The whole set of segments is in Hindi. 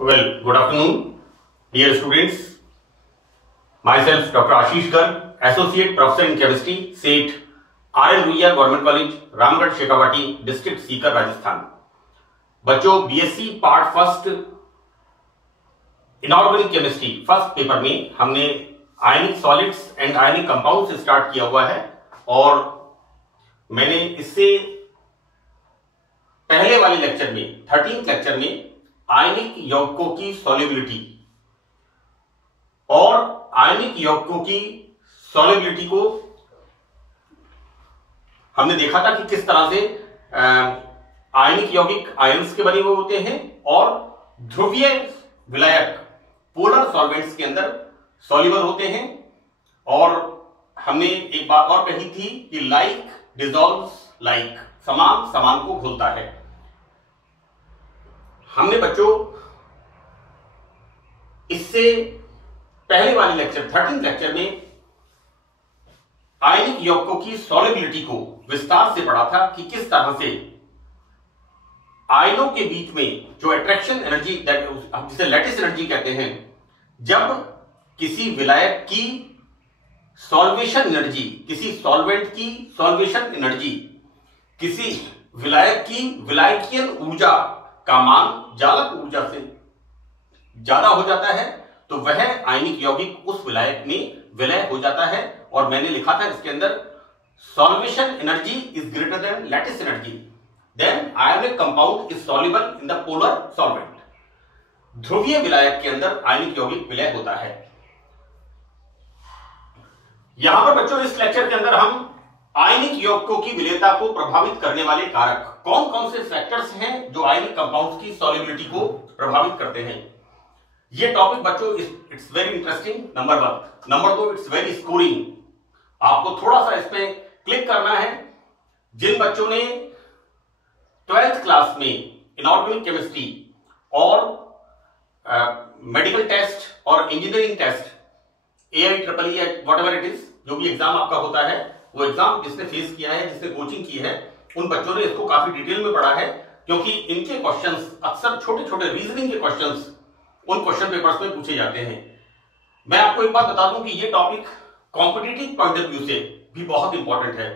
Well, good afternoon, dear students. Myself, Dr. Ashish Garg, Associate Professor in Chemistry, SET, R.N. Ruia Government College, Ramgarh Shekhawati, district Sikar, Rajasthan. बच्चों, BSc part first inorganic chemistry first paper में हमने ionic solids and ionic compound से स्टार्ट किया हुआ है और मैंने इससे पहले वाले लेक्चर में 13th लेक्चर में आयनिक यौगिकों की सॉल्युबिलिटी और आयनिक यौगिकों की सॉल्युबिलिटी को हमने देखा था कि किस तरह से आयनिक यौगिक आयंस के बने हुए होते हैं और ध्रुवीय विलायक पोलर सॉल्वेंट्स के अंदर सॉल्युबल होते हैं। और हमने एक बात और कही थी कि लाइक डिसॉल्व्स लाइक, समान समान को घुलता है। हमने बच्चों इससे पहले वाले लेक्चर 13th लेक्चर में आयनिक यौगिकों की सॉल्युबिलिटी को विस्तार से पढ़ा था कि किस तरह से आयनों के बीच में जो अट्रैक्शन एनर्जी, जिसे लैटिस एनर्जी कहते हैं, जब किसी विलायक की सॉल्वेशन एनर्जी, किसी सॉल्वेंट की सॉल्वेशन एनर्जी, किसी विलायक की विलायकीय ऊर्जा का मान जालक ऊर्जा से ज्यादा हो जाता है तो वह आयनिक यौगिक उस विलायक में विलय हो जाता है। और मैंने लिखा था इसके अंदर solvation energy is greater than lattice energy, then ionic compound is soluble in the polar solvent. ध्रुवीय विलायक के अंदर आयनिक यौगिक विलय होता है। यहां पर बच्चों इस लेक्चर के अंदर हम आयनिक यौगिकों की विलेयता को प्रभावित करने वाले कारक कौन कौन से फैक्टर्स हैं जो आयनिक कंपाउंड्स की सॉल्युबिलिटी को प्रभावित करते हैं, ये टॉपिक बच्चों it's very interesting. Number 1। Number 2, it's very scoring. आपको थोड़ा सा इस पे क्लिक करना है। जिन बच्चों ने 12th क्लास में इनऑर्गेनिक केमिस्ट्री और मेडिकल टेस्ट और engineering test, AIEEE whatever it is, जो भी एग्जाम आपका होता है, वो एग्जाम जिसने फेस किया है, जिसने कोचिंग की है, उन बच्चों ने इसको काफी डिटेल में पढ़ा है, क्योंकि इनके क्वेश्चंस अक्सर छोटे छोटे रीजनिंग के क्वेश्चंस उन क्वेश्चन पेपर्स में पूछे जाते हैं। मैं आपको एक बात बता दूं कि ये topic competitive point of view से भी बहुत इंपॉर्टेंट है।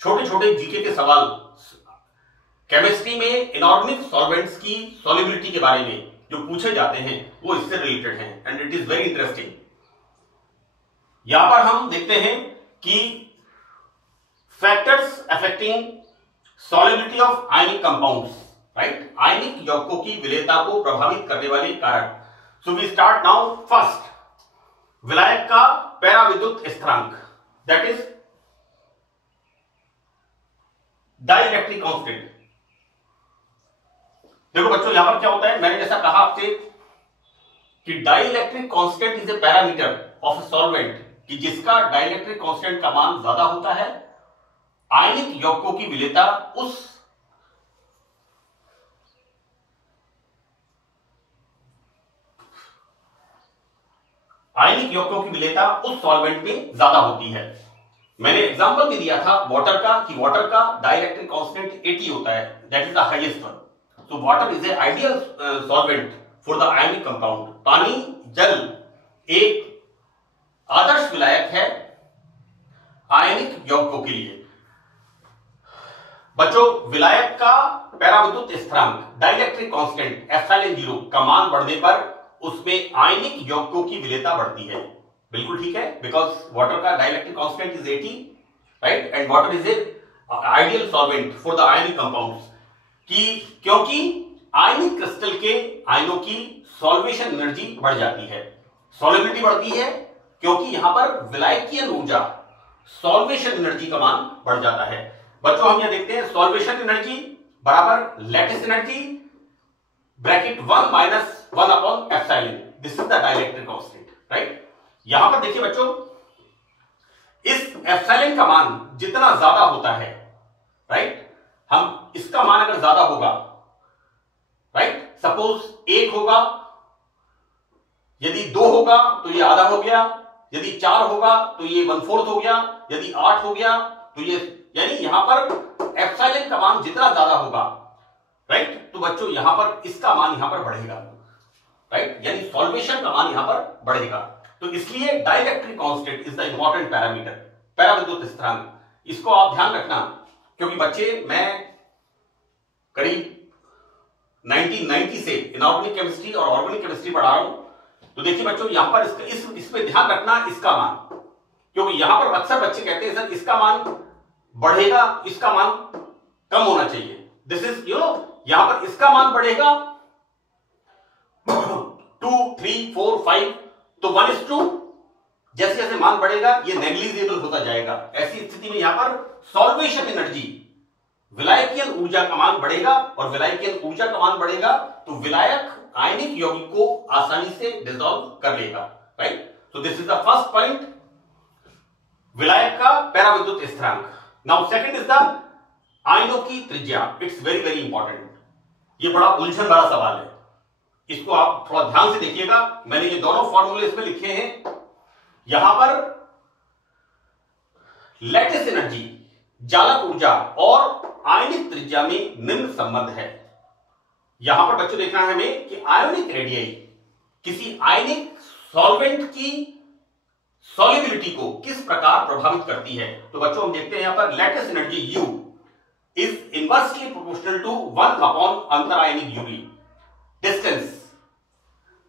छोटे छोटे जीके के सवाल केमिस्ट्री में इनऑर्गेनिक सॉल्वेंट्स की सॉल्युबिलिटी के बारे में जो पूछे जाते हैं वो इससे रिलेटेड हैं and it is very interesting. यहां पर हम देखते हैं कि factors affecting solubility of ionic compounds, right, आयनिक यौगिकों की विलेयता को प्रभावित करने वाले कारक। So we start now. First, विलायक का पैराविद्युत स्थिरांक, दैट इज डाइलेक्ट्रिक कांस्टेंट। देखो बच्चों, यहां पर क्या होता है, मैंने जैसा कहा आपसे कि dielectric constant is a parameter of a solvent, कि जिसका डाइलेक्ट्रिक कांस्टेंट का मान ज्यादा होता है, आयनिक यौगिकों की विलेयता उस सॉल्वेंट में ज्यादा होती है। मैंने एग्जांपल भी दिया था वाटर का, कि वाटर का डाइलेक्ट्रिक कांस्टेंट 80 होता है, that is the highest one. So water is a ideal solvent for the ionic compound. पानी, जल एक आदर्श विलायक है आयनिक यौगिकों के लिए। बच्चों, विलायक का पैराविद्युत स्थिरांक, डाइलेक्ट्रिक कांस्टेंट ε0 का मान बढ़ने पर उसमें आयनिक यौगिकों की विलेयता बढ़ती है। बिल्कुल ठीक है, बिकॉज वाटर का dielectric constant is 80, right, and water is a ideal solvent for the ionic compounds, क्योंकि आयनिक क्रिस्टल के आयनों की सॉल्वेशन एनर्जी बढ़ जाती है, सॉल्युबिलिटी बढ़ती है, क्योंकि यहां पर विलायकीय ऊर्जा, सॉल्वेशन एनर्जी का मान बढ़ जाता है। बच्चों, हम यह देखते हैं सॉल्वेशन एनर्जी बराबर lattice energy bracket 1 minus 1 upon epsilon, this is the dielectric constant, right. यहां पर देखिए बच्चों, इस एप्सिलॉन का मान जितना ज्यादा होता है, राइट, हम इसका मान अगर ज्यादा होगा, राइट, सपोज 1 होगा, यदि 2 होगा तो ये आधा हो गया, यदि 4 होगा तो ये 1/4 हो गया, यदि 8 हो गया तो ये, यानी यहां पर एप्सिलॉन का मान जितना ज्यादा होगा, राइट, तो बच्चों यहां पर इसका मान यहां पर बढ़ेगा। राइट, यानी सॉल्वेशन का मान यहां पर बढ़ेगा। तो इसलिए dielectric constant is the important parameter, पैराविद्युत स्थिरांक। इसको आप ध्यान रखना, क्योंकि बच्चे, मैं करीब 1990 से इनऑर्गेनिक केमिस्ट्री और ऑर्गेनिक केमिस्ट्री पढ़ा रहा हूं। तो देखिए बच्चों, यहां पर इसमें ध्यान रखना इसका मान, क्योंकि यहां पर अक्सर बच्चे कहते हैं सर इसका मान बढ़ेगा, इसका मान कम होना चाहिए। दिस इज यहां पर इसका मान बढ़ेगा 2, 3, 4, 5, तो 1:2, जैसे जैसे मान बढ़ेगा ये नेग्लिजिबल होता जाएगा। ऐसी स्थिति में यहां पर सॉल्वेशन एनर्जी, विलायकीय ऊर्जा का मान बढ़ेगा, और विलायकीय ऊर्जा का मान बढ़ेगा तो विलायक आयनिक यौगिक को आसानी से डिसॉल्व कर लेगा, right. So this is the first point, विलायक का पैराविद्युत स्थिरांक। नाउ सेकंड इज द आयनों की त्रिज्या। इट्स वेरी वेरी इंपॉर्टेंट, ये बड़ा उलझन भरा सवाल है, इसको आप थोड़ा ध्यान से देखिएगा। मैंने ये दोनों फॉर्मूले इसमें लिखे हैं। यहां पर लैटिस एनर्जी, जालक ऊर्जा और आयनिक त्रिज्या में निम्न संबंध है। यहां पर बच्चों देखना है हमें कि आयोनिक रेडियाई किसी आयनिक सॉल्वेंट की सॉल्युबिलिटी को किस प्रकार प्रभावित करती है। तो बच्चों हम देखते हैं यहां पर lattice energy U is inversely proportional to 1 upon अंतर आयनिक यूवी distance.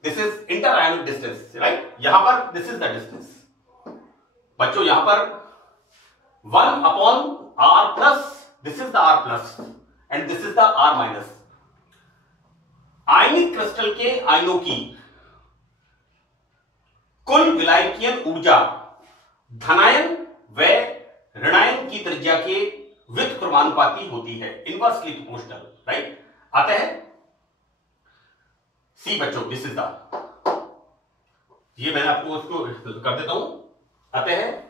This is inter ionic distance, right. यहां पर दिस इज द डिस्टेंस। बच्चों यहां पर 1 upon R plus, this is the R plus and this is the R minus. Ionic crystal के आयनों की कुल विलायकीय ऊर्जा धनायन व ऋणायन की त्रिज्या के व्युत्क्रमानुपाती होती है, इनवर्सली प्रोपोर्शनल, राइट। आता है सी बच्चों, दिस इज द, ये मैंने आपको उसको कर देता हूं। आता है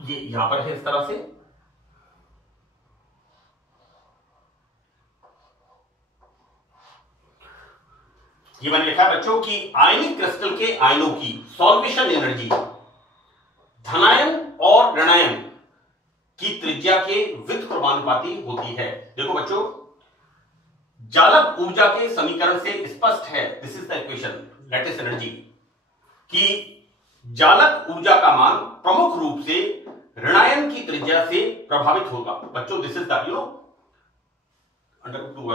ये यहां पर है इस तरह से, ये मैंने लिखा है बच्चों कि आयनिक क्रिस्टल के आयनों की सॉल्वेशन एनर्जी धनायन और ऋणायन की त्रिज्या के व्युत्क्रमानुपाती होती है। देखो बच्चों, जालक ऊर्जा के समीकरण से स्पष्ट है, this is the equation, lattice energy, कि जालक ऊर्जा का मान प्रमुख रूप से ऋणायन की त्रिज्या से प्रभावित होगा। बच्चों दिस इज द अंडर 2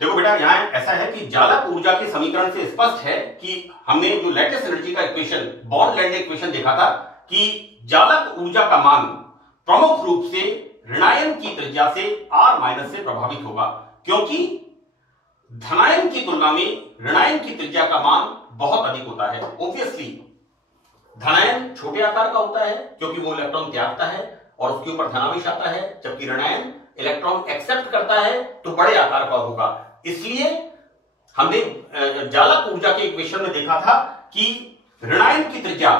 देखो बेटा, यहां ऐसा है कि जालक ऊर्जा के समीकरण से स्पष्ट है कि हमने जो लैटिस एनर्जी का इक्वेशन, बॉर्न-लैंडे इक्वेशन देखा था कि जालक ऊर्जा का मान प्रमुख रूप से ऋणायन की त्रिज्या से R माइनस से प्रभावित होगा, क्योंकि धनायन की तुलना में ऋणायन की त्रिज्या का मान बहुत अधिक होता है। ऑब्वियसली धनायन छोटे आकार का होता है क्योंकि वो इलेक्ट्रॉन त्यागता है और उसके ऊपर धनावेश आता है, जबकि ऋणायन इलेक्ट्रॉन एक्सेप्ट करता है तो बड़े आकार का होगा। इसलिए हमने जालक ऊर्जा के इक्वेशन में देखा था कि ऋणायन की त्रिज्या,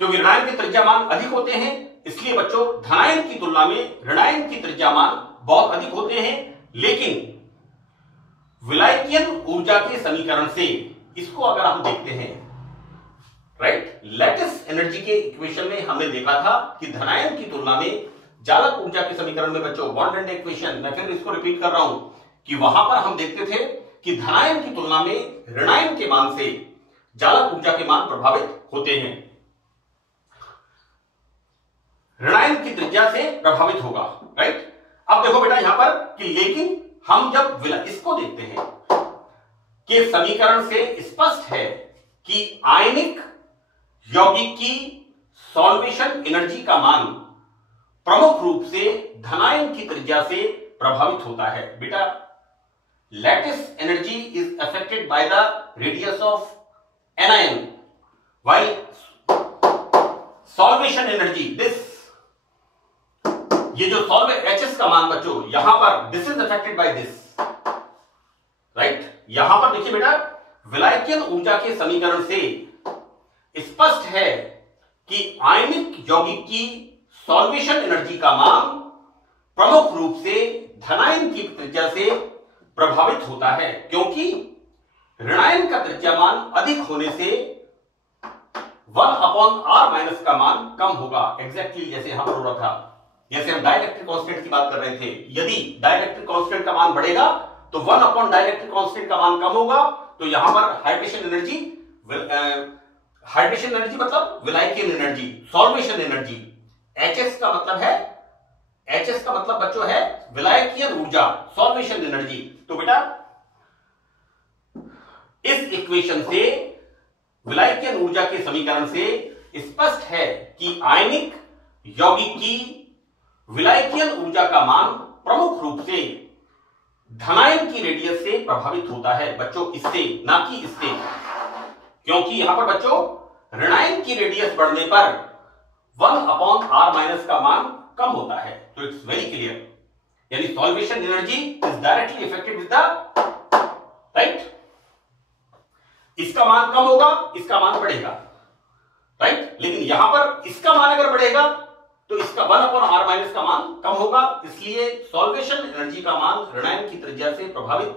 क्योंकि ऋणायन की त्रिज्या मान अधिक होते हैं, इसलिए बच्चों धनायन की तुलना में ऋणायन की त्रिज्या मान बहुत अधिक होते हैं। लेकिन विलायकीय ऊर्जा के समीकरण से इसको अगर हम देखते हैं, राइट, लैटिस एनर्जी के इक्वेशन में हमने देखा था कि धनायन की तुलना में जालक ऊर्जा के समीकरण में बच्चों बॉर्न-लैंडे इक्वेशन, मैं फिर इसको रिपीट कर रहा हूं कि वहां पर हम देखते थे कि धनायन की तुलना में ऋणायन के मान से जालक ऊर्जा के मान प्रभावित होते हैं, ऋणायन की त्रिज्या से प्रभावित होगा, राइट। अब देखो बेटा यहां पर कि लेकिन हम जब इसको देखते हैं कि समीकरण से स्पष्ट है कि आयनिक यौगिक की सॉल्वेशन एनर्जी का मान प्रमुख रूप से धनायन की त्रिज्या से प्रभावित होता है। बेटा lattice energy is affected by the radius of anion, while solvation energy this, ये जो Hs का मान बच्चों यहां पर this is affected by this, right. यहां पर देखिए बेटा, विलायकीय ऊर्जा के समीकरण से स्पष्ट है कि आयनिक यौगिक की सॉल्वेशन एनर्जी का मान प्रमुख रूप से धनायन की त्रिज्या से प्रभावित होता है, क्योंकि ऋणायन का त्रिज्यामान अधिक होने से 1/r- का मान कम होगा। एग्जैक्टली जैसे यहां पर हो रहा था, जैसे हम डाइलेक्ट्रिक कांस्टेंट की बात कर रहे थे। यदि डाइलेक्ट्रिक कांस्टेंट का मान बढ़ेगा तो 1/डाइलेक्ट्रिक कांस्टेंट का मान कम होगा। तो यहां पर हाइड्रेशन एनर्जी मतलब विलायकीय एनर्जी, सॉल्वेशन एनर्जी, HS का मतलब बच्चों है विलायकीय ऊर्जा, सॉल्वेशन एनर्जी। तो बेटा इस इक्वेशन से, विलायकीय ऊर्जा के समीकरण से स्पष्ट है कि आयनिक यौगिक की विलायकीय ऊर्जा का मान प्रमुख रूप से धनायन की रेडियस से प्रभावित होता है बच्चों, इससे ना कि इससे, क्योंकि यहां पर बच्चों ऋणायन की रेडियस बढ़ने पर 1/r- का मान कम होता है। तो इट्स वेरी क्लियर, यानी solvation energy is directly affected with the right. इसका मान कम होगा, इसका मान बढ़ेगा, राइट। लेकिन यहां पर इसका मान अगर बढ़ेगा तो इसका 1/r- का मान कम होगा, इसलिए सॉल्वेशन एनर्जी का मान ऋणायन की त्रिज्या से प्रभावित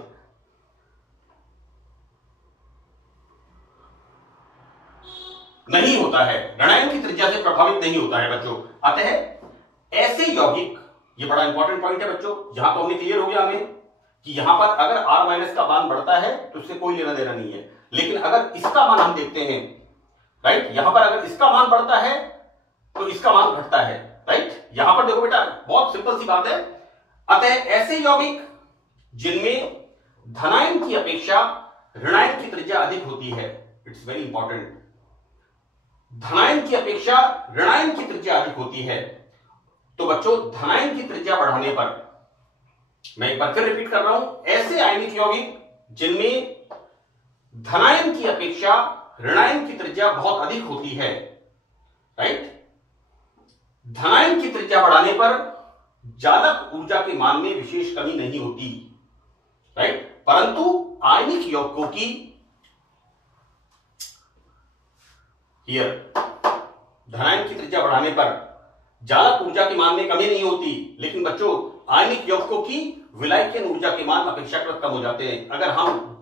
नहीं होता है, ऋणायन की त्रिज्या से प्रभावित नहीं होता है बच्चों। अतः ऐसे यौगिक, ये बड़ा इंपॉर्टेंट पॉइंट है बच्चों, यहां तो हमने क्लियर हो गया हमें कि यहां पर अगर r- का मान बढ़ता है तो उससे कोई लेना देना नहीं है। लेकिन अगर इसका मान हम देखते हैं, राइट, यहां पर अगर इसका मान बढ़ता है तो इसका मान घटता है, राइट। यहां पर देखो बेटा, बहुत सिंपल सी बात है। अतः ऐसे यौगिक जिनमें धनायन की अपेक्षा ऋणायन की त्रिज्या अधिक होती है, इट्स वेरी इंपॉर्टेंट, धनायन की अपेक्षा ऋणायन की त्रिज्या अधिक होती है, तो बच्चों धनायन की त्रिज्या बढ़ाने पर, मैं एक बार फिर रिपीट कर रहा हूं, ऐसे आयनिक यौगिक जिनमें धनायन की अपेक्षा ऋणायन की त्रिज्या बहुत अधिक होती है, राइट, धनायन की त्रिज्या बढ़ाने पर जालक ऊर्जा के मान में विशेष कमी नहीं होती, राइट, परंतु आयनिक यौगिकों की हियर धनायन की त्रिज्या बढ़ाने पर जालक ऊर्जा के मान में कमी नहीं होती, लेकिन बच्चों आयनिक यौगिकों की विलायकीय ऊर्जा के मान अपेक्षाकृत कम हो जाते हैं। अगर हम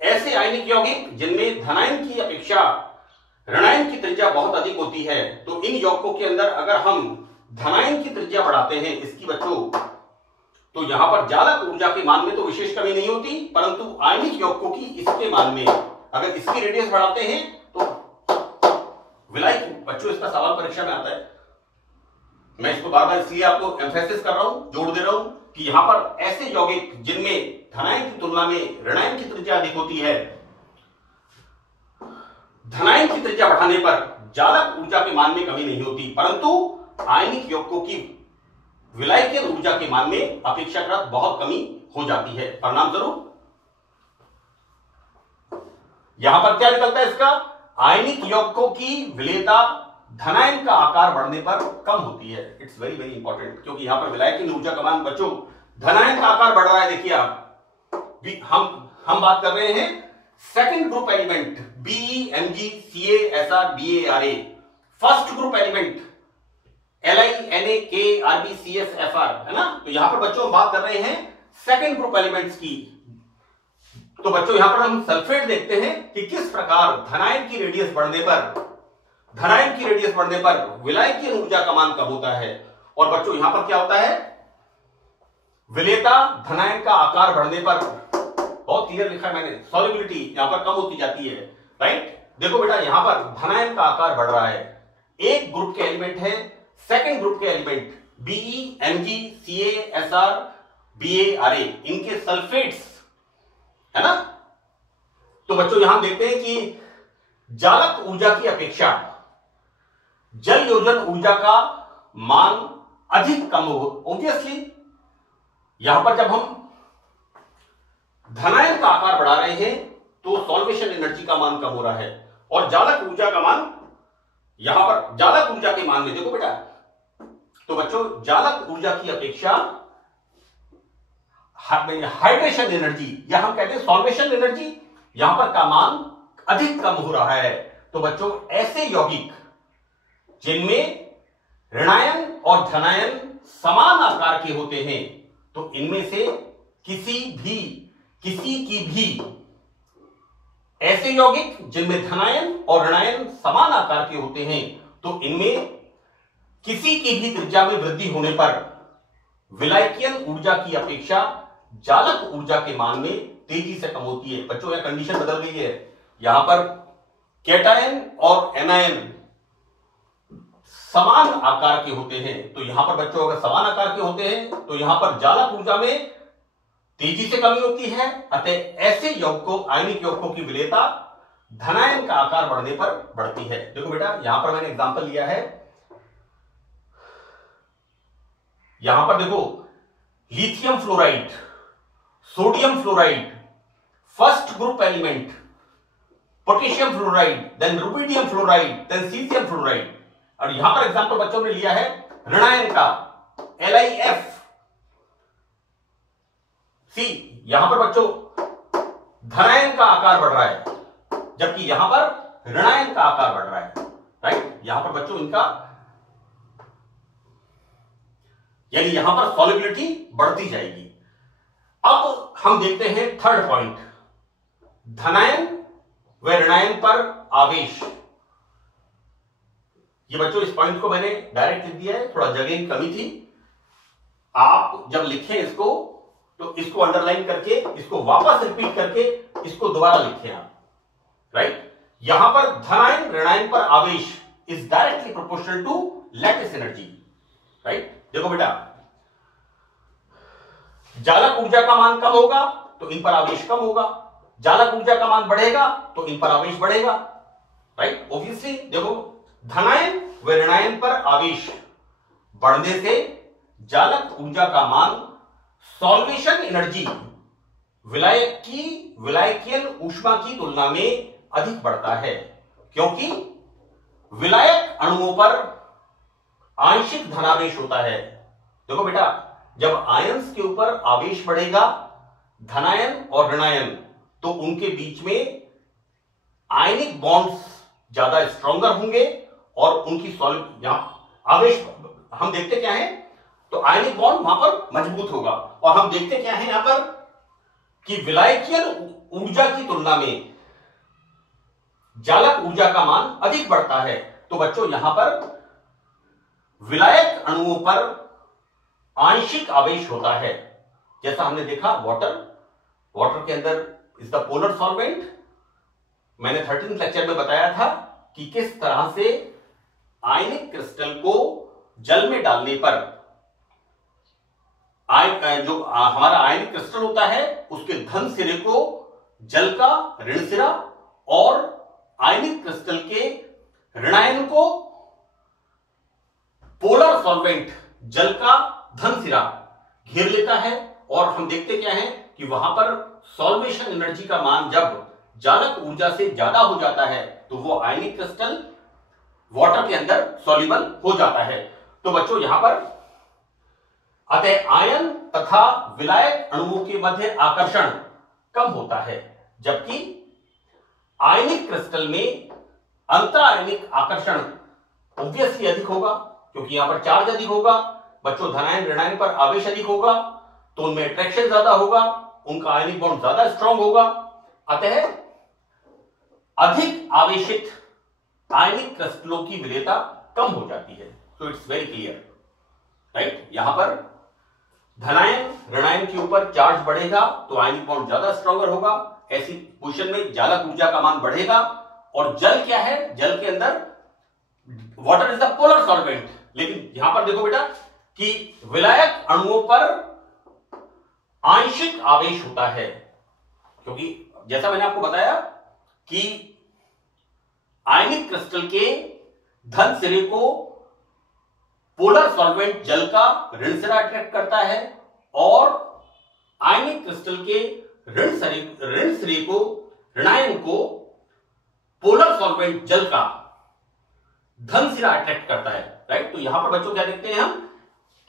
ऐसे आयनिक यौगिक जिनमें धनायन की अपेक्षा ऋणायन की त्रिज्या बहुत अधिक होती है, तो इन यौगिकों के अंदर अगर हम धनायन की त्रिज्या बढ़ाते हैं इसकी बच्चों, तो यहां पर जालक ऊर्जा के मान में तो विशेष कमी नहीं होती, परंतु आयनिक यौगिकों की इसके मान में अगर इसकी रेडियस बढ़ाते हैं तो विलायक, बच्चों इसका सवाल परीक्षा में आता है, मैं इसको बार बार इसलिए आपको एम्फेसिस कर रहा हूं, जोड़ दे रहा हूं कि यहां पर ऐसे यौगिक जिनमें धनायन की तुलना में ऋणायन की त्रिज्या अधिक होती है, धनायन की त्रिज्या बढ़ाने पर जालक ऊर्जा के मान में कमी नहीं होती, परंतु आयनिक यौगिकों की विलायकीय ऊर्जा के मान में अपेक्षाकृत बहुत कमी हो जाती है। परिणाम स्वरूप यहां पर क्या निकलता है इसका, आयनिक यौगिकों की विलेयता धनायन का आकार बढ़ने पर कम होती है। इट्स वेरी वेरी इंपॉर्टेंट, क्योंकि यहां पर विलायकीय ऊर्जा का मान बच्चों धनायन का आकार बढ़ रहा है। देखिए आप, हम बात कर रहे हैं second group element Be, Mg, Ca, Sr, Ba, Ra, first group element Li, Na, K, Rb, Cs, Fr, है ना। तो यहां पर बच्चों हम बात कर रहे हैं सेकंड ग्रुप एलिमेंट्स की। तो बच्चों यहां पर हम सल्फेट देखते हैं कि किस प्रकार धनायन की रेडियस बढ़ने पर विलायकीय ऊर्जा का मान कम होता है। और बच्चों यहां पर क्या होता है, विलेयता धनायन का आकार बढ़ने पर, बहुत क्लियर लिखा है मैंने, सॉल्युबिलिटी यहां पर कम होती जाती है, राइट। देखो बेटा यहां पर धनायन का आकार बढ़ रहा है, एक ग्रुप के एलिमेंट है, सेकंड ग्रुप के element Be, Mg, Ca, Sr, Ba, Ra, इनके सल्फेट्स, है ना। तो बच्चों यहां देखते हैं कि जालक ऊर्जा की अपेक्षा जल योजन ऊर्जा का मान अधिक कम हो। ऑब्वियसली यहां पर जब हम धनायन का आकार बढ़ा रहे हैं तो सॉल्वेशन एनर्जी का मान कम हो रहा है, और जालक ऊर्जा का मान, यहां पर जालक ऊर्जा के मान में देखो बेटा, तो बच्चों जालक ऊर्जा की अपेक्षा हाइड्रेशन एनर्जी, या हम कहते हैं सॉल्वेशन एनर्जी, यहां पर का मान अधिक कम हो रहा है। तो बच्चों ऐसे यौगिक जिनमें ऋणायन और धनायन समान आकार के होते हैं, तो इनमें से किसी की भी ऐसे यौगिक जिनमें धनायन और ऋणायन समान आकार के होते हैं, तो इनमें किसी की भी त्रिज्या में वृद्धि होने पर विलायकियन ऊर्जा की अपेक्षा जालक ऊर्जा के मान में तेजी से कम होती है। बच्चों यह कंडीशन बदल गई है, यहां पर कैटायन और एनायन समान आकार के होते हैं, तो यहां पर बच्चों अगर समान आकार के होते हैं तो यहां पर जालक ऊर्जा में तेजी से कमी होती है। अतः ऐसे यौगिकों, आयनिक यौगिकों की विलेयता धनायन का आकार बढ़ने पर बढ़ती है। देखो बेटा, यहां पर मैंने एग्जांपल लिया है, यहां पर देखो lithium fluoride, sodium fluoride, first group element, potassium fluoride, then rubidium fluoride, then caesium fluoride. और यहां पर एग्जांपल बच्चों ने लिया है ऋणायन का, LiF। सी यहां पर बच्चों धनायन का आकार बढ़ रहा है, जबकि यहां पर ऋणायन का आकार बढ़ रहा है, राइट। यहां पर बच्चों इनका यानी यहां पर सॉल्युबिलिटी बढ़ती जाएगी। अब हम देखते हैं थर्ड पॉइंट, धनायन व ऋणायन पर आवेश। ये बच्चों इस पॉइंट को मैंने डायरेक्ट लिख दिया है, थोड़ा जगह की कमी थी। आप जब लिखें इसको तो इसको अंडरलाइन करके, इसको वापस रिपीट करके इसको दोबारा लिखें आप, राइट। यहां पर धनायन ऋणायन पर आवेश is directly proportional to lattice energy, right. देखो बेटा, जालक ऊर्जा का मान कम होगा तो इन पर आवेश कम होगा, जालक ऊर्जा का मान बढ़ेगा तो इन पर आवेश बढ़ेगा, राइट। ऑब्वियसली देखो, धनायन व ऋणायन पर आवेश बढ़ने से जालक ऊर्जा का मान सॉल्वेशन एनर्जी विलायकियन ऊष्मा की तुलना में अधिक बढ़ता है, क्योंकि विलायक अणुओं पर आंशिक धनावेश होता है। देखो बेटा, जब आयंस के ऊपर आवेश बढ़ेगा, धनायन और ऋणायन, तो उनके बीच में आयनिक बॉन्ड्स ज्यादा स्ट्रॉन्गर होंगे और उनकी आवेश हम देखते क्या है, तो आयनिक बॉन्ड वहां पर मजबूत होगा। और हम देखते क्या है यहां पर कि विलायकियन ऊर्जा की तुलना में जालक ऊर्जा का मान अधिक बढ़ता है। तो बच्चों यहां पर विलायक अणुओं पर आंशिक आवेश होता है, जैसा हमने देखा वाटर के अंदर इज द पोलर सॉल्वेंट। मैंने 13th लेक्चर में बताया था कि किस तरह से आयनिक क्रिस्टल को जल में डालने पर जो हमारा आयनिक क्रिस्टल होता है उसके धन सिरे को जल का ऋण सिरा और आयनिक क्रिस्टल के ऋणायन को पोलर सॉल्वेंट जल का धन सिरा घेर लेता है। और हम देखते क्या है कि वहां पर सॉल्वेशन एनर्जी का मान जब जालक ऊर्जा से ज्यादा हो जाता है तो वो आयनिक क्रिस्टल वाटर के अंदर सॉल्युबल हो जाता है। तो बच्चों यहां पर अतः आयन तथा विलायक अणुओं के मध्य आकर्षण कम होता है, जबकि आयनिक क्रिस्टल में अंतरायनिक आकर्षण ऑब्वियसली अधिक होगा, क्योंकि यहां पर चार्ज अधिक होगा। बच्चों धनायन ऋणायन पर आवेश अधिक होगा तो उनमें अट्रैक्शन ज्यादा होगा, उनका आयनिक बॉन्ड ज्यादा स्ट्रांग होगा। अतः अधिक आवेशित आयनिक क्रिस्टलों की विलेयता कम हो जाती है। So it's very clear, right. यहां पर धनायन ऋणायन के ऊपर चार्ज बढ़ेगा तो आयनिक बॉन्ड ज्यादा स्ट्रॉन्गर होगा। ऐसी पोजीशन में जालक ऊर्जा का मान बढ़ेगा। और जल क्या है, जल के अंदर water is the polar solvent, लेकिन यहां पर देखो बेटा कि विलायक अणुओं पर आंशिक आवेश होता है, क्योंकि जैसा मैंने आपको बताया कि आयनिक क्रिस्टल के धन सिरे को पोलर सॉल्वेंट जल का ऋण सिरा अट्रैक्ट करता है और आयनिक क्रिस्टल के ऋण सिरे को, ऋणायन को पोलर सॉल्वेंट जल का धन सिरा अट्रैक्ट करता है, राइट। तो यहां पर बच्चों क्या देखते हैं हम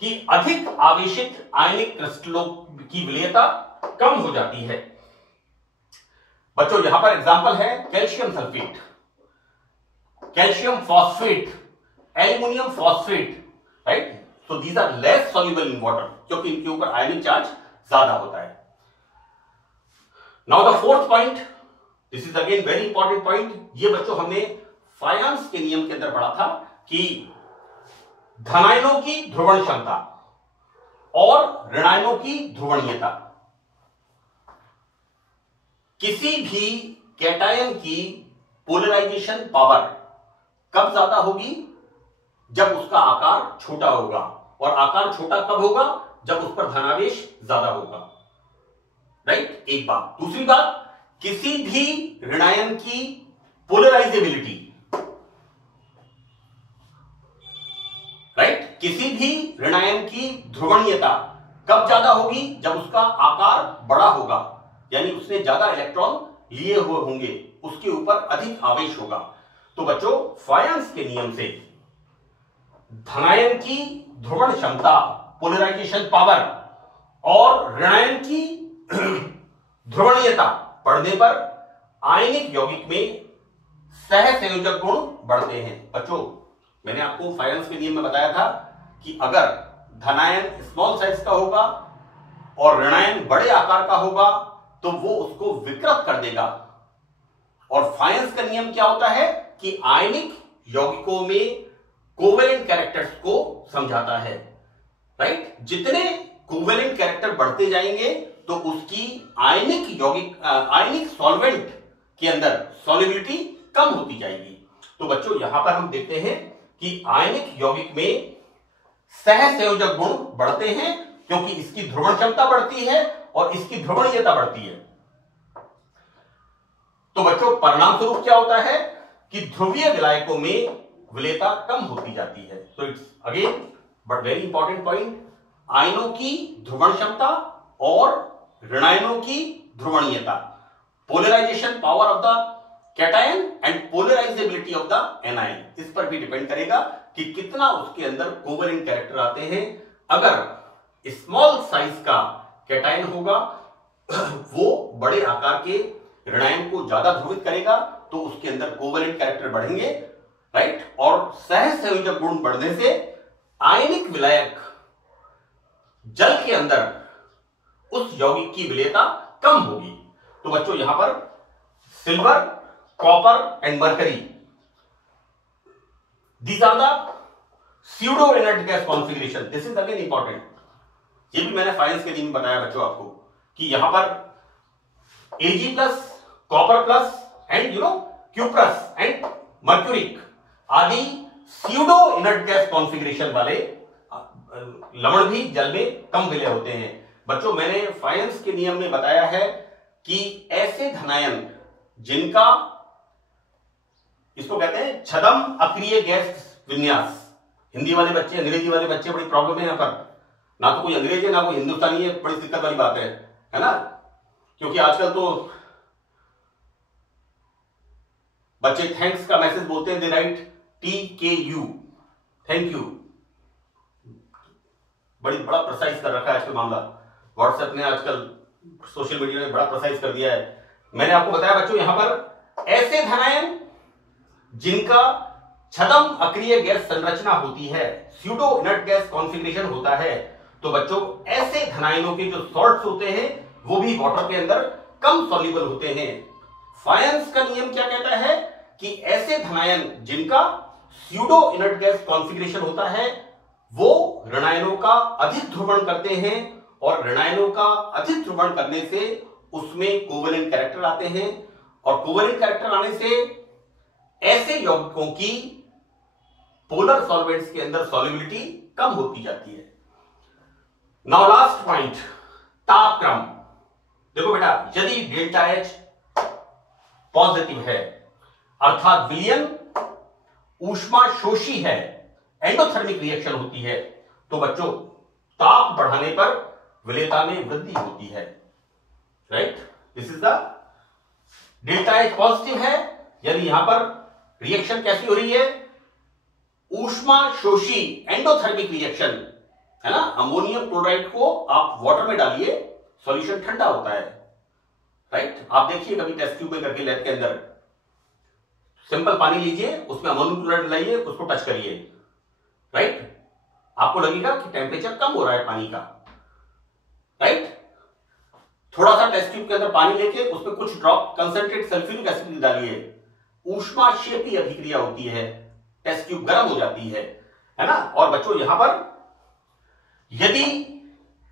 कि अधिक आवेशित आयनिक क्रिस्टलों की विलेयता कम हो जाती है। बच्चों यहां पर एग्जांपल है calcium sulphate, calcium phosphate, aluminium phosphate, right. So these are less soluble in water, क्योंकि इनके ऊपर आयनिक चार्ज ज्यादा होता है। Now the fourth point, this is again very important point. ये बच्चों हमने फायंस के नियम के अंदर पढ़ा था कि धनायनों की ध्रुवण क्षमता और ऋणायनों की ध्रुवणीयता, किसी भी कैटायन की पोलराइजेशन पावर कब ज्यादा होगी? जब उसका आकार छोटा होगा। और आकार छोटा कब होगा? जब उस पर धनावेश ज्यादा होगा। राइट, एक बात। दूसरी बात, किसी भी ऋणायन की पोलराइजेबिलिटी, राइट, किसी भी ऋणायन की ध्रुवणीयता कब ज्यादा होगी? जब उसका आकार बड़ा होगा, यानी उसने ज्यादा इलेक्ट्रॉन लिए हुए होंगे, उसके ऊपर अधिक आवेश होगा। तो बच्चों, फायंस के नियम से धनायन की ध्रुवण क्षमता, पोलराइजेशन पावर और ऋणायन की ध्रुवणीयता बढ़ने पर आयनिक यौगिक में सहसंयोजक गुण बढ़ते हैं। बच्चों, मैंने आपको फायंस के नियम में बताया था कि अगर धनायन स्मॉल साइज का होगा और ऋणायन बड़े आकार का होगा तो वो उसको विकृत कर देगा। और फायंस का नियम क्या होता है कि आयनिक यौगिकों में कोवेलेंट कैरेक्टर्स को समझाता है। राइट, जितने कोवेलेंट कैरेक्टर बढ़ते जाएंगे तो उसकी आयनिक सॉल्वेंट के अंदर सॉल्युबिलिटी कम होती जाएगी। तो बच्चों, यहां पर हम देखते हैं कि आयनिक यौगिक में सहसंयोजक गुण बढ़ते हैं क्योंकि इसकी ध्रुवण क्षमता बढ़ती है और इसकी ध्रुवणीयता बढ़ती है। तो बच्चों, परिणाम स्वरूप क्या होता है कि ध्रुवीय विलायकों में विलेयता कम होती जाती है। तो it's again but very important point, आयनों की ध्रुवण क्षमता और ऋणायनों की ध्रुवणीयता, polarisation power of the cation and polarisability of the anion, इस पर भी डिपेंड करेगा कि कितना उसके अंदर कोवेलेंट कैरेक्टर आते हैं। अगर स्मॉल साइज का कैटायन होगा वो बड़े आकार के ऋणायन को ज्यादा ध्रुवित करेगा तो उसके अंदर कोवेलेंट कैरेक्टर बढ़ेंगे। राइट, और सहसंयोजक गुण बढ़ने से आयनिक विलायक जल के अंदर उस यौगिक की विलेयता कम होगी। तो बच्चों, यहां पर silver, copper and mercury, these are the pseudo inert gas configuration. This is again important. ये भी मैंने फाइनेंस के दिन में बताया बच्चों आपको कि यहां पर Ag plus, copper plus and cuprous and mercuric आदि स्यूडो इनर्ट गैस कॉन्फिगरेशन वाले लवण भी जल में कम विलय होते हैं। बच्चों, मैंने फाइनेंस के नियम में बताया है कि ऐसे धनायन जिनका, इसको कहते हैं छदम अक्रिय गैस विन्यास। हिंदी वाले बच्चे, अंग्रेजी वाले बच्चे, बड़ी प्रॉब्लम है यहां पर। ना तो कोई अंग्रेज है ना कोई हिंदुस्तानी है, बड़ी दिक्कत वाली बात है ना। क्योंकि आजकल तो बच्चे थैंक्स का मैसेज बोलते हैं, दे राइट TKU, थैंक यू। बड़ा प्रिसाइज कर रखा है आजकल मामला। व्हाट्सएप ने आजकल, सोशल मीडिया ने बड़ा प्रिसाइज कर दिया है। मैंने आपको बताया बच्चों, यहां पर ऐसे धनायन जिनका छदम अक्रिय गैस संरचना होती है, स्यूडो इनर्ट गैस कॉन्फिगरेशन होता है, तो बच्चों ऐसे धनायनों के जो सॉल्ट्स होते हैं वो भी वाटर के अंदर कम सॉल्युबल होते हैं। फायंस का नियम क्या कहता है कि ऐसे धनायन जिनका स्यूडो इनर्ट गैस कॉन्फिगरेशन होता है वो ऋणायनों का अधिक ध्रुवण करते हैं और ऋणायनों का अधिक ध्रुवण करने से उसमें कोवेलेंट कैरेक्टर आते हैं और कोवेलेंट कैरेक्टर आने से ऐसे यौगिकों की पोलर सॉल्वेंट्स के अंदर सॉल्युबिलिटी कम होती जाती है। नाउ लास्ट पॉइंट, तापक्रम। देखो बेटा, यदि डेल्टा H पॉजिटिव है अर्थात विलयन ऊष्मा शोषी है, एंडोथर्मिक रिएक्शन होती है, तो बच्चों ताप बढ़ाने पर विलेयता में वृद्धि होती है। Right, this is the delta H positive है, यदि यहां पर रिएक्शन कैसी हो रही है, ऊष्मा शोषी एंडोथर्मिक रिएक्शन है ना। अमोनियम क्लोराइड को आप वाटर में डालिए, सॉल्यूशन ठंडा होता है। राइट, आप देखिए कभी टेस्ट ट्यूब में करके लैब के अंदर, सिंपल पानी लीजिए, उसमें अमोनियम क्लोराइड लाइए, उसको टच करिए। राइट, आपको लगेगा कि टेम्परेचर कम हो रहा है पानी का। राइट, थोड़ा सा टेस्ट ट्यूब के अंदर पानी लेके उसमें कुछ ड्रॉप कंसंट्रेट सल्फ्यूरिक एसिड डालिए, ऊष्माक्षेपी अभिक्रिया होती है, टेस्ट ट्यूब गर्म हो जाती है ना। और बच्चों यहां पर यदि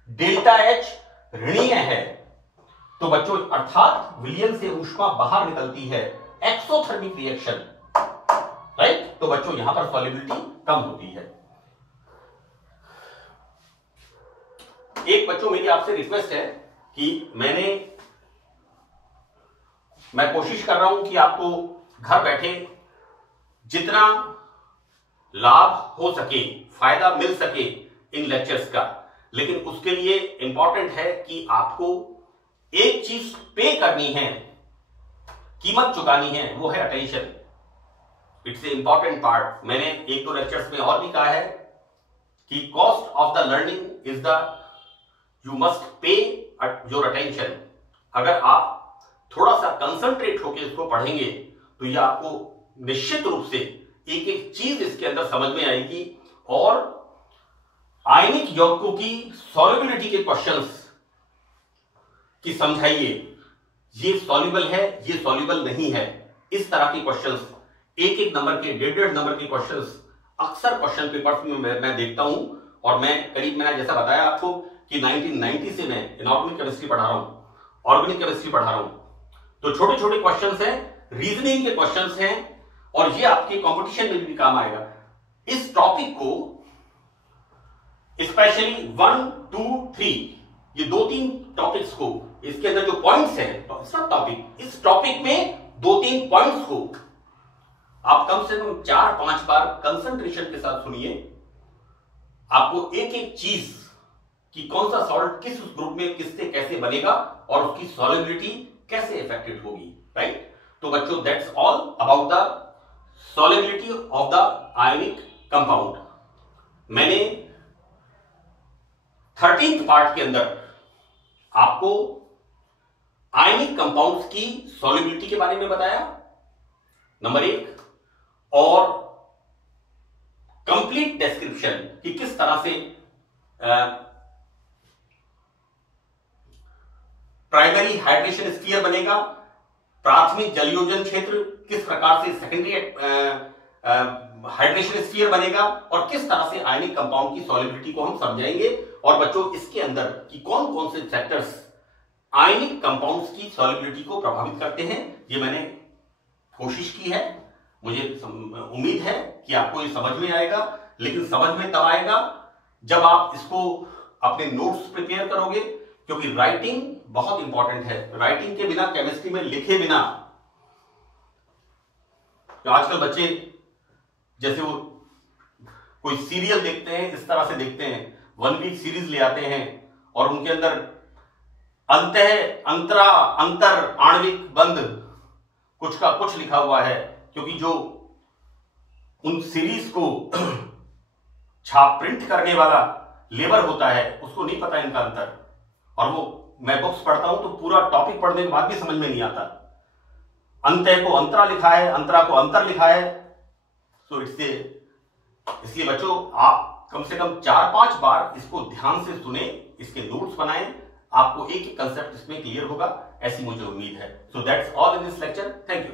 डेल्टा एच ऋणीय है तो बच्चों अर्थात विलयन से ऊष्मा बाहर निकलती है, एक्सोथर्मिक रिएक्शन, राइट। तो बच्चों यहां पर सॉल्युबिलिटी कम होती है। एक बच्चों मेरी आपसे रिक्वेस्ट है कि मैं कोशिश कर रहा हूं कि आपको घर बैठे जितना लाभ हो सके, फायदा मिल सके इन लेक्चर्स का, लेकिन उसके लिए इंपॉर्टेंट है कि आपको एक चीज पे करनी है, कीमत चुकानी है, वो है attention. It's a important part. मैंने एक दो लेक्चर्स में और भी कहा है कि cost of the learning is the you must pay your attention. अगर आप थोड़ा सा कंसंट्रेट होकर इसको पढ़ेंगे तो ये आपको निश्चित रूप से एक एक चीज इसके अंदर समझ में आएगी। और आयनिक यौगिकों की सॉल्युबिलिटी के क्वेश्चंस की समझाइए, ये सॉल्युबल है, ये सॉल्युबल नहीं है, इस तरह के क्वेश्चंस, एक एक नंबर के, डेढ़ नंबर के क्वेश्चंस अक्सर क्वेश्चन पेपर्स में मैं देखता हूं। और मैंने जैसा बताया आपको कि 1990 से मैं इनऑर्गेनिक केमिस्ट्री पढ़ा रहा हूं, ऑर्गेनिक केमिस्ट्री पढ़ा रहा हूं। तो छोटे छोटे क्वेश्चंस हैं, रीजनिंग के क्वेश्चंस हैं, और ये आपके कंपटीशन में भी काम आएगा। इस टॉपिक को स्पेशली 1, 2, 3 ये 2-3 टॉपिक्स को, इसके अंदर जो पॉइंट्स हैं, सब टॉपिक, इस टॉपिक में 2-3 पॉइंट्स को आप कम से कम 4-5 बार कंसंट्रेशन के साथ सुनिए। आपको एक एक चीज कि कौन सा सॉल्ट किस ग्रुप में किससे कैसे बनेगा और उसकी सॉल्युबिलिटी कैसे इफेक्टेड होगी, राइट। तो बच्चों that's all about the solubility of the ionic compound. मैंने 13th पार्ट के अंदर आपको आयनिक कंपाउंड्स की सॉल्युबिलिटी के बारे में बताया, नंबर 1, और कंप्लीट डिस्क्रिप्शन कि किस तरह से प्राइमरी हाइड्रेशन स्फीयर बनेगा, प्राथमिक जलयोजन क्षेत्र किस प्रकार से सेकेंडरी हाइड्रेशन स्फीयर बनेगा, और किस तरह से आयनिक कंपाउंड की सॉल्युबिलिटी को हम समझाएंगे। और बच्चों इसके अंदर कि कौन कौन से फैक्टर्स आयनिक कंपाउंड्स की सॉल्युबिलिटी को प्रभावित करते हैं, ये मैंने कोशिश की है। मुझे उम्मीद है कि आपको ये समझ में आएगा, लेकिन समझ में तब आएगा जब आप इसको अपने नोट्स प्रिपेयर करोगे, क्योंकि राइटिंग बहुत इंपॉर्टेंट है। राइटिंग के बिना, केमिस्ट्री में लिखे बिना, तो आजकल बच्चे जैसे वो कोई सीरियल देखते हैं, इस तरह से देखते हैं, 1 वीक सीरीज ले आते हैं और उनके अंदर अंतरा अंतर आणविक बंध कुछ का कुछ लिखा हुआ है, क्योंकि जो उन सीरीज को छाप प्रिंट करने वाला लेबर होता है उसको नहीं पता इनका अंतर। और वो मैं बुक्स पढ़ता हूं तो पूरा टॉपिक पढ़ने के बाद भी समझ में नहीं आता। अंतः को अंतरा लिखा है, अंतरा को अंतर लिखा है। तो इसलिए बच्चों आप कम से कम 4-5 बार इसको ध्यान से सुने, इसके नोट्स बनाएं, आपको एक एक कंसेप्ट इसमें क्लियर होगा, ऐसी मुझे उम्मीद है। So that's all in this lecture. Thank you.